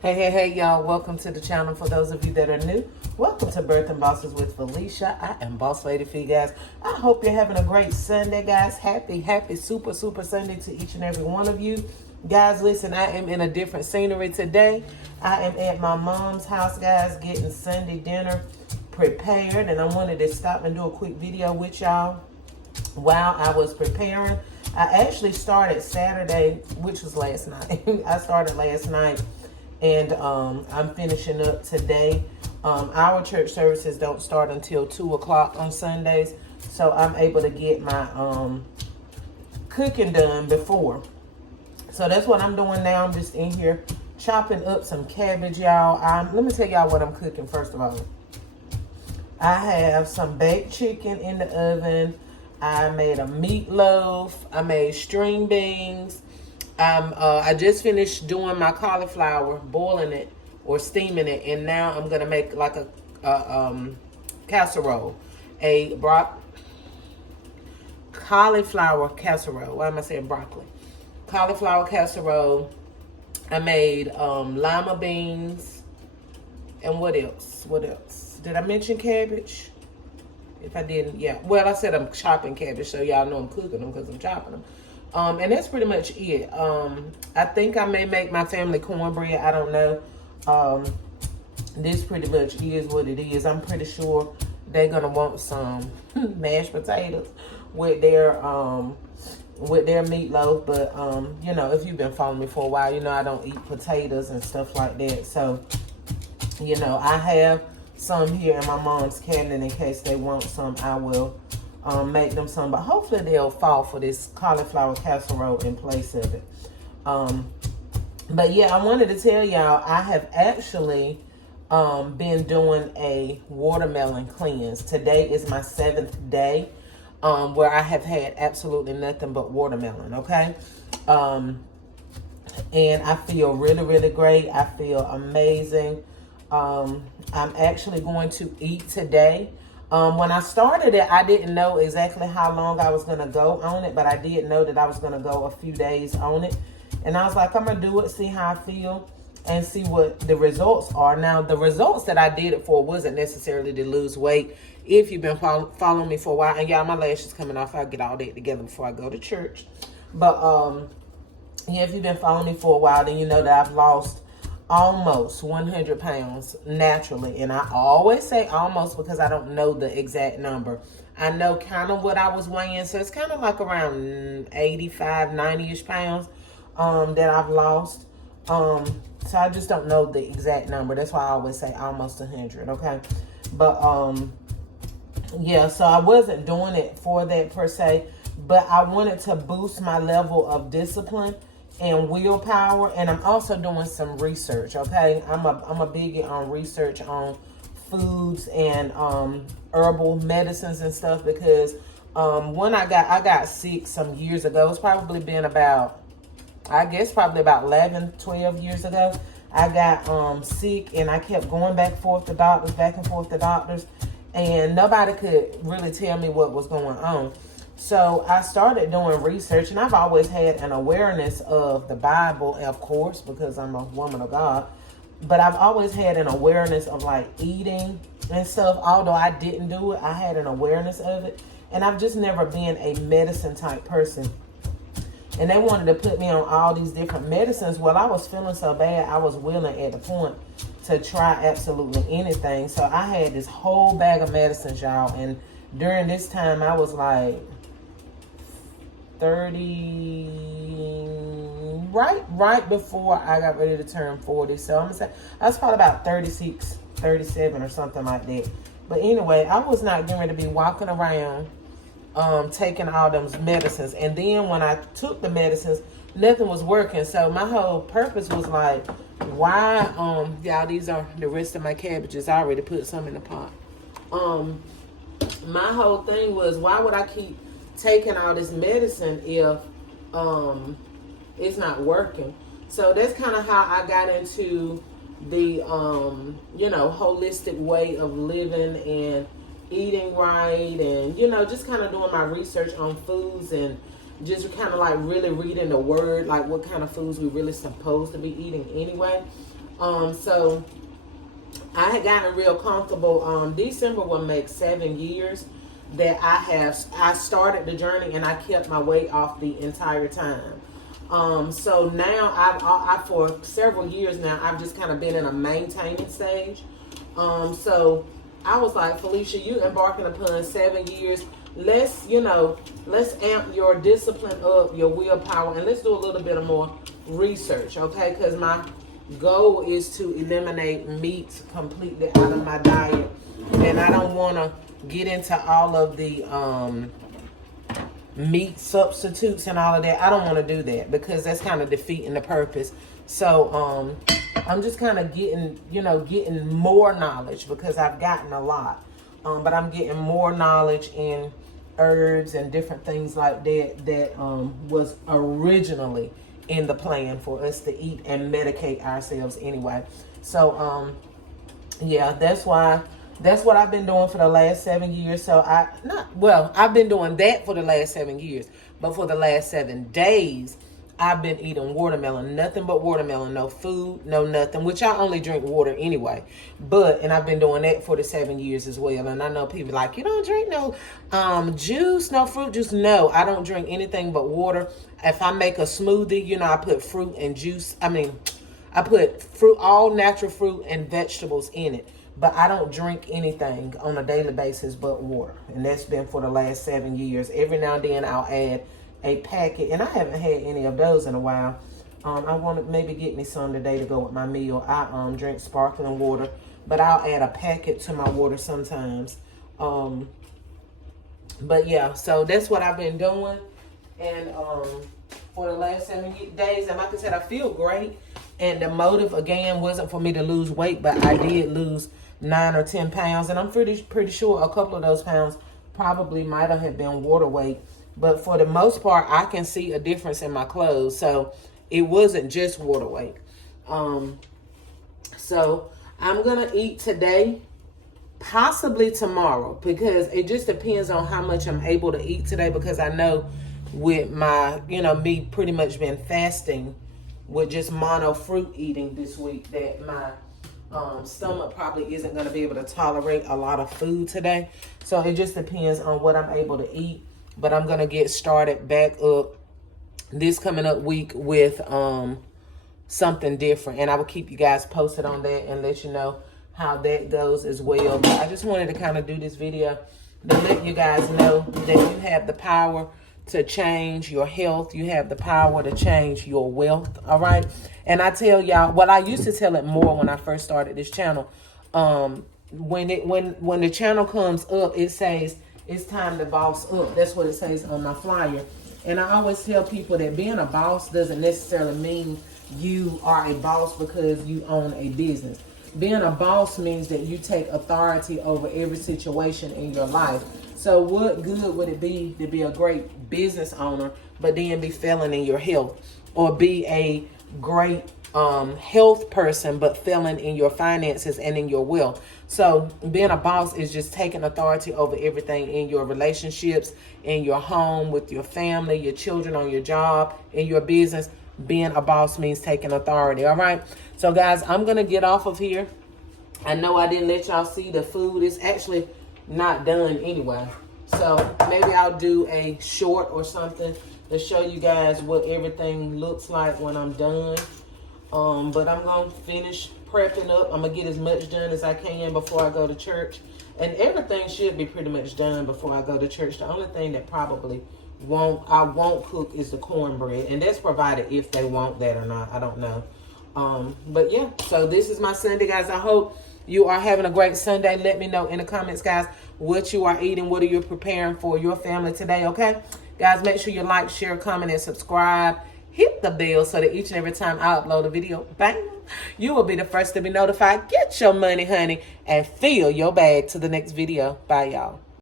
Hey, y'all. Welcome to the channel. For those of you that are new, welcome to Birthing Bosses with Felicia. I am Boss Lady for you guys. I hope you're having a great Sunday, guys. Happy, super Sunday to each and every one of you. Guys, listen, I am in a different scenery today. I am at my mom's house, guys, getting Sunday dinner prepared. And I wanted to stop and do a quick video with y'all while I was preparing. I actually started Saturday, which was last night. I started last night. And I'm finishing up today. Our church services don't start until 2 o'clock on Sundays. So I'm able to get my cooking done before. So that's what I'm doing now. I'm just in here chopping up some cabbage, y'all. Let me tell y'all what I'm cooking first of all. I have some baked chicken in the oven. I made a meatloaf. I made string beans. I just finished doing my cauliflower, boiling it or steaming it, and now I'm gonna make like a casserole, cauliflower casserole. Why am I saying broccoli? Cauliflower casserole. I made lima beans, and what else? What else? Did I mention cabbage? If I didn't, yeah. Well, I said I'm chopping cabbage, so y'all know I'm cooking them because I'm chopping them. And that's pretty much it. I think I may make my family cornbread. I don't know. This pretty much is what it is. I'm pretty sure they're gonna want some mashed potatoes with their meatloaf. But you know, if you've been following me for a while, you know I don't eat potatoes and stuff like that. So, you know, I have some here in my mom's cabinet in case they want some. I will make them some, but hopefully they'll fall for this cauliflower casserole in place of it. But yeah, I wanted to tell y'all I have actually been doing a watermelon cleanse. Today is my 7th day where I have had absolutely nothing but watermelon, okay? And I feel really great. I feel amazing. I'm actually going to eat today. When I started it, I didn't know exactly how long I was going to go on it, but I did know that I was going to go a few days on it. And I was like, I'm going to do it, see how I feel, and see what the results are. Now, the results that I did it for wasn't necessarily to lose weight. If you've been following me for a while, and y'all, my lashes coming off, I'll get all that together before I go to church. But, yeah, if you've been following me for a while, then you know that I've lost almost 100 pounds naturally. And I always say almost because I don't know the exact number. I know kind of what I was weighing, so it's kind of like around 85, 90-ish pounds that I've lost. So I just don't know the exact number. That's why I always say almost 100, okay? But yeah, so I wasn't doing it for that per se, but I wanted to boost my level of discipline and willpower, and I'm also doing some research, okay? I'm a biggie on research on foods and herbal medicines and stuff, because when I got sick some years ago, it's probably been about, I guess probably about 11, 12 years ago, I got sick, and I kept going back and forth to doctors, and nobody could really tell me what was going on. So I started doing research, and I've always had an awareness of the Bible, of course, because I'm a woman of God. But I've always had an awareness of like eating and stuff. Although I didn't do it, I had an awareness of it. And I've just never been a medicine type person. And they wanted to put me on all these different medicines. Well, I was feeling so bad, I was willing at the point to try absolutely anything. So I had this whole bag of medicines, y'all. And during this time, I was like 30, right before I got ready to turn 40. So I'm gonna say I was probably about 36, 37 or something like that. But anyway, I was not going to be walking around taking all those medicines. And then when I took the medicines, nothing was working. So my whole purpose was like, why, y'all, these are the rest of my cabbages. I already put some in the pot. My whole thing was, why would I keep taking all this medicine if it's not working? So that's kind of how I got into the you know, holistic way of living and eating right, and you know, just kind of doing my research on foods and just kind of like really reading the word, like what kind of foods we really supposed to be eating anyway. So I had gotten real comfortable. December will make 7 years that I started the journey, and I kept my weight off the entire time. So now I for several years now, I've just kind of been in a maintaining stage. So I was like, Felicia, you embarking upon 7 years. Let's amp your discipline up, your willpower, and let's do a little bit of more research, okay? Because my goal is to eliminate meat completely out of my diet, and I don't want to get into all of the meat substitutes and all of that. I don't want to do that because that's kind of defeating the purpose. So I'm just kind of getting more knowledge, because I've gotten a lot, but I'm getting more knowledge in herbs and different things like that was originally in the plan for us to eat and medicate ourselves anyway. So yeah, that's what I've been doing for the last 7 years. So I've been doing that for the last 7 years, but for the last 7 days I've been eating watermelon, nothing but watermelon, no food, no nothing, which I only drink water anyway. And I've been doing that for the 7 years as well. And I know people like, you don't drink no juice, no fruit juice. No, I don't drink anything but water. If I make a smoothie, I put fruit and juice. I put fruit, all natural fruit and vegetables in it. But I don't drink anything on a daily basis but water. And that's been for the last 7 years. Every now and then I'll add a packet, and I haven't had any of those in a while. I want to maybe get me some today to go with my meal. I drink sparkling water, but I'll add a packet to my water sometimes. But yeah, so that's what I've been doing, and for the last 7 days, and like I said, I feel great. And the motive again wasn't for me to lose weight, but I did lose 9 or 10 pounds, and I'm pretty sure a couple of those pounds probably might have been water weight. But for the most part, I can see a difference in my clothes. So it wasn't just water weight. So I'm going to eat today, possibly tomorrow, because it just depends on how much I'm able to eat today. Because I know with my, me pretty much been fasting with just mono fruit eating this week, that my stomach probably isn't going to be able to tolerate a lot of food today. So it just depends on what I'm able to eat. But I'm going to get started back up this coming up week with something different. And I will keep you guys posted on that and let you know how that goes as well. But I just wanted to kind of do this video to let you guys know that you have the power to change your health. You have the power to change your wealth. All right. And I tell y'all, well, I used to tell it more when I first started this channel. When the channel comes up, it says, it's time to boss up. That's what it says on my flyer. And I always tell people that being a boss doesn't necessarily mean you are a boss because you own a business. Being a boss means that you take authority over every situation in your life. So what good would it be to be a great business owner, but then be failing in your health? Or be a great health person, but failing in your finances and in your wealth? So being a boss is just taking authority over everything in your relationships, in your home, with your family, your children, on your job, in your business. Being a boss means taking authority. All right. So guys, I'm going to get off of here. I know I didn't let y'all see the food. It's actually not done anyway. So maybe I'll do a short or something to show you guys what everything looks like when I'm done. But I'm going to finish prepping up. I'm going to get as much done as I can before I go to church. And everything should be pretty much done before I go to church. The only thing that probably I won't cook is the cornbread. And that's provided if they want that or not. I don't know. But yeah, so this is my Sunday, guys. I hope you are having a great Sunday. Let me know in the comments, guys, what you are eating. What are you preparing for your family today, okay? Guys, make sure you like, share, comment, and subscribe. Hit the bell so that each and every time I upload a video, bang, you will be the first to be notified. Get your money, honey, and fill your bag to the next video. Bye, y'all.